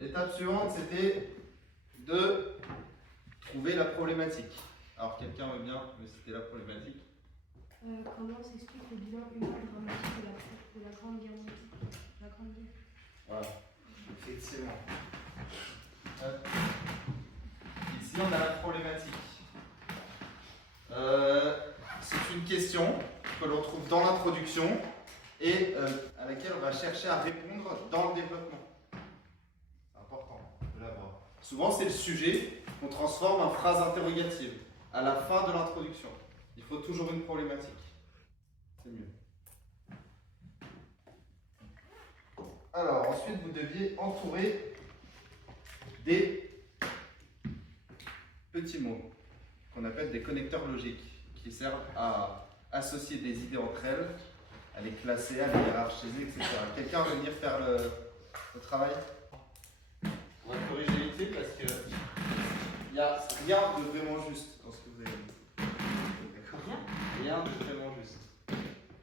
L'étape suivante, c'était de trouver la problématique. Alors, quelqu'un veut bien me citer la problématique? Comment s'explique le bilan humain dramatique de la Grande Guerre mondiale? La Grande Guerre. Voilà, effectivement. Ici, on a la problématique. C'est une question que l'on trouve dans l'introduction et à laquelle on va chercher à répondre dans le développement. C'est important de l'avoir. Souvent, c'est le sujet qu'on transforme en phrase interrogative à la fin de l'introduction. Il faut toujours une problématique. C'est mieux. Alors, ensuite, vous deviez entourer des petits mots qu'on appelle des connecteurs logiques qui servent à associer des idées entre elles, à les classer, à les hiérarchiser, etc. Quelqu'un veut venir faire le travail? On va corriger vite fait parce que il n'y a rien de vraiment juste dans ce que vous avez dit. D'accord? Rien de vraiment juste.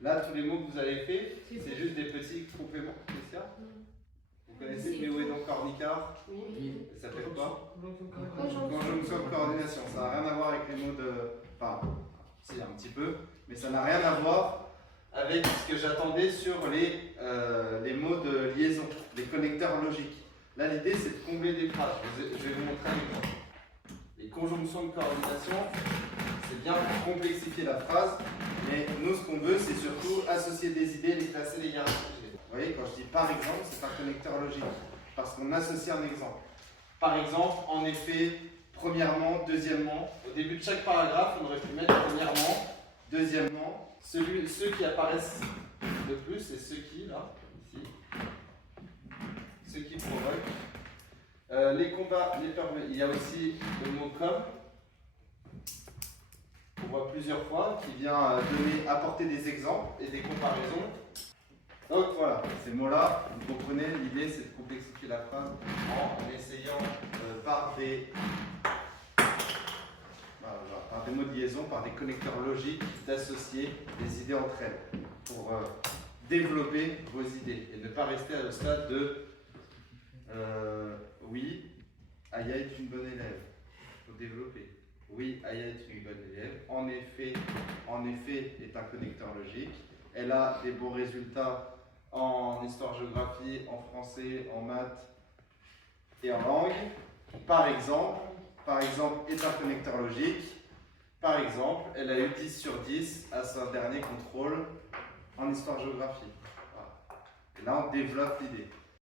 Là, tous les mots que vous avez faits, c'est juste des petits compléments. C'est ça? Vous connaissez Méo et donc Cornicard? Oui. Ça s'appelle quoi? Conjonction de coordination. Ça n'a rien à voir avec les mots de. Enfin, si, un petit peu, mais ça n'a rien à voir avec ce que j'attendais sur les mots de liaison, les connecteurs logiques. Là, l'idée, c'est de combler des phrases. Je vais vous montrer un exemple. Les conjonctions de coordination, c'est bien pour complexifier la phrase, mais nous, ce qu'on veut, c'est surtout associer des idées, les classer, les hiérarchiser. Vous voyez, quand je dis par exemple, c'est un connecteur logique, parce qu'on associe un exemple. Par exemple, en effet, premièrement, deuxièmement. Au début de chaque paragraphe, on aurait pu mettre premièrement, deuxièmement. Ceux qui apparaissent le plus, c'est ceux qui, là, ici, ceux qui provoquent. Les combats, il y a aussi le mot comme, qu'on voit plusieurs fois, qui vient apporter des exemples et des comparaisons. Donc voilà, ces mots-là, vous comprenez, l'idée c'est de complexifier la phrase en essayant par des mots de liaison, par des connecteurs logiques, d'associer des idées entre elles pour développer vos idées et ne pas rester à le stade de oui, Aya est une bonne élève. Il faut développer. Oui, Aya est une bonne élève. En effet, est un connecteur logique. Elle a des bons résultats en histoire-géographie, en français, en maths et en langue. Par exemple, est un connecteur logique. Par exemple, elle a eu 10 sur 10 à son dernier contrôle en histoire-géographie. Voilà. Et là, on développe l'idée.